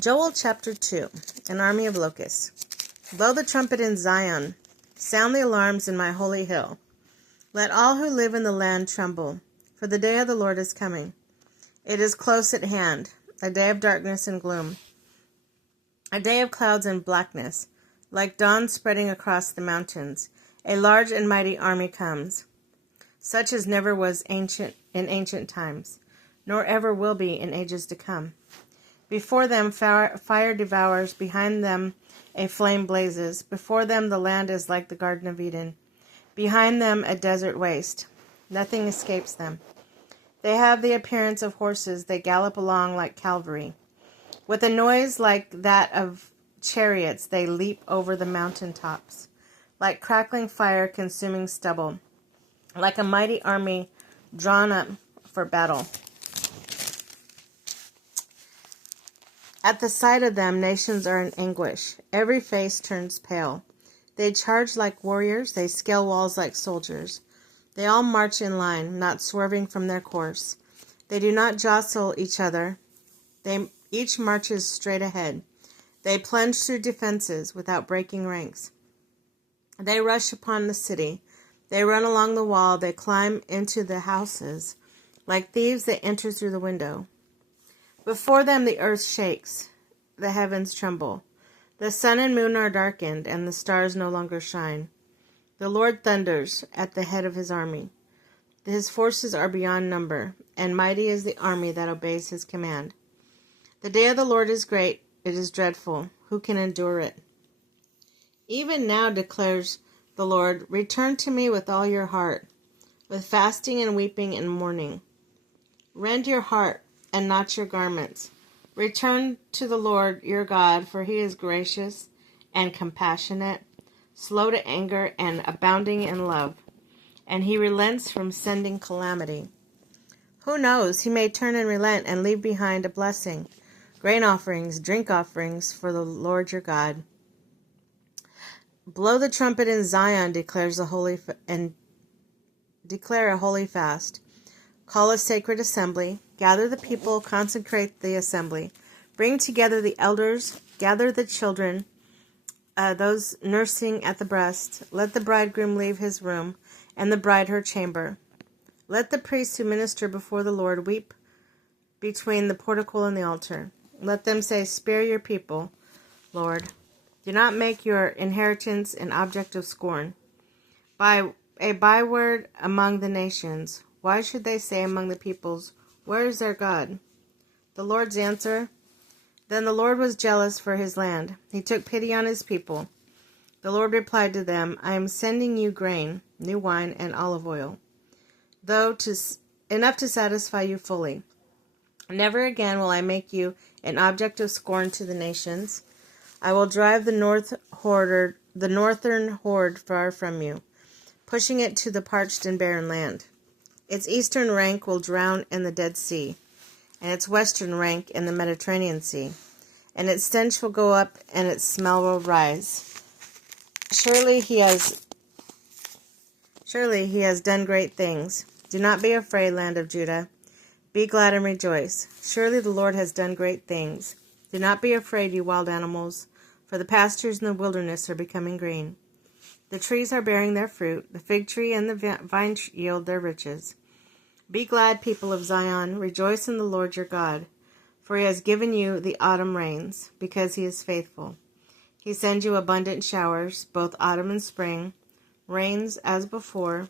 Joel chapter 2. An army of locusts. Blow the trumpet in Zion. Sound the alarms in my holy hill. Let all who live in the land tremble, for the day of the Lord is coming. It is close at hand, a day of darkness and gloom, a day of clouds and blackness, like dawn spreading across the mountains. A large and mighty army comes, such as never was in ancient times, nor ever will be in ages to come. Before them fire devours, behind them a flame blazes. Before them the land is like the Garden of Eden. Behind them a desert waste. Nothing escapes them. They have the appearance of horses. They gallop along like cavalry. With a noise like that of chariots, they leap over the mountain tops, like crackling fire consuming stubble, like a mighty army drawn up for battle. At the sight of them, nations are in anguish. Every face turns pale. They charge like warriors. They scale walls like soldiers. They all march in line, not swerving from their course. They do not jostle each other. Each marches straight ahead. They plunge through defenses without breaking ranks. They rush upon the city. They run along the wall. They climb into the houses. Like thieves, they enter through the window. Before them the earth shakes, the heavens tremble. The sun and moon are darkened, and the stars no longer shine. The Lord thunders at the head of his army. His forces are beyond number, and mighty is the army that obeys his command. The day of the Lord is great, it is dreadful. Who can endure it? Even now, declares the Lord, return to me with all your heart, with fasting and weeping and mourning. Rend your heart and not your garments. Return to the Lord your God, for he is gracious and compassionate, slow to anger and abounding in love, and he relents from sending calamity. Who knows, he may turn and relent and leave behind a blessing, grain offerings, drink offerings for the Lord your God. Blow the trumpet in Zion, declare a holy fast. Call a sacred assembly. Gather the people, consecrate the assembly. Bring together the elders, gather the children, those nursing at the breast. Let the bridegroom leave his room, and the bride her chamber. Let the priests who minister before the Lord weep between the portico and the altar. Let them say, spare your people, Lord. Do not make your inheritance an object of scorn. By a byword among the nations, why should they say among the peoples, where is their God? The Lord's answer, then the Lord was jealous for his land. He took pity on his people. The Lord replied to them, I am sending you grain, new wine, and olive oil, enough to satisfy you fully. Never again will I make you an object of scorn to the nations. I will drive the northern horde far from you, pushing it to the parched and barren land. Its eastern rank will drown in the Dead Sea, and its western rank in the Mediterranean Sea, and its stench will go up, and its smell will rise. Surely he has done great things. Do not be afraid, land of Judah. Be glad and rejoice. Surely the Lord has done great things. Do not be afraid, you wild animals, for the pastures in the wilderness are becoming green. The trees are bearing their fruit. The fig tree and the vine yield their riches. Be glad, people of Zion. Rejoice in the Lord your God, for he has given you the autumn rains, because he is faithful. He sends you abundant showers, both autumn and spring, rains as before.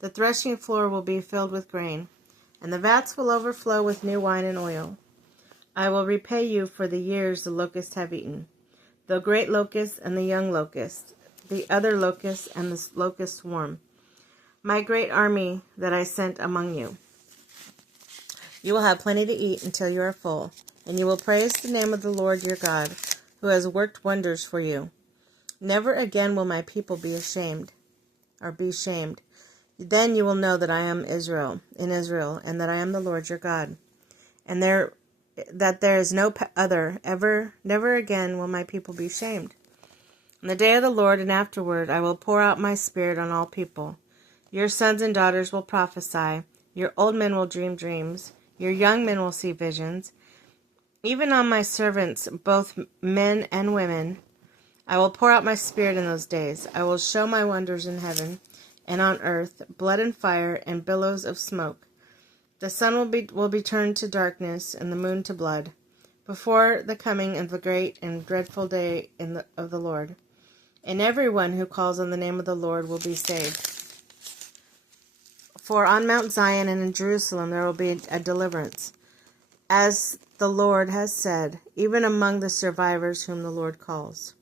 The threshing floor will be filled with grain, and the vats will overflow with new wine and oil. I will repay you for the years the locusts have eaten, the great locust and the young locust, the other locust and the locust swarm, my great army that I sent among you. You will have plenty to eat until you are full, and you will praise the name of the Lord your God, who has worked wonders for you. Never again will my people be shamed. Then you will know that I am in Israel, and that I am the Lord your God, and that there is no other. Never again will my people be shamed. On the day of the Lord and afterward, I will pour out my spirit on all people. Your sons and daughters will prophesy. Your old men will dream dreams. Your young men will see visions. Even on my servants, both men and women, I will pour out my spirit in those days. I will show my wonders in heaven and on earth, blood and fire and billows of smoke. The sun will be turned to darkness and the moon to blood, before the coming of the great and dreadful day of the Lord. And everyone who calls on the name of the Lord will be saved. For on Mount Zion and in Jerusalem there will be a deliverance, as the Lord has said, even among the survivors whom the Lord calls.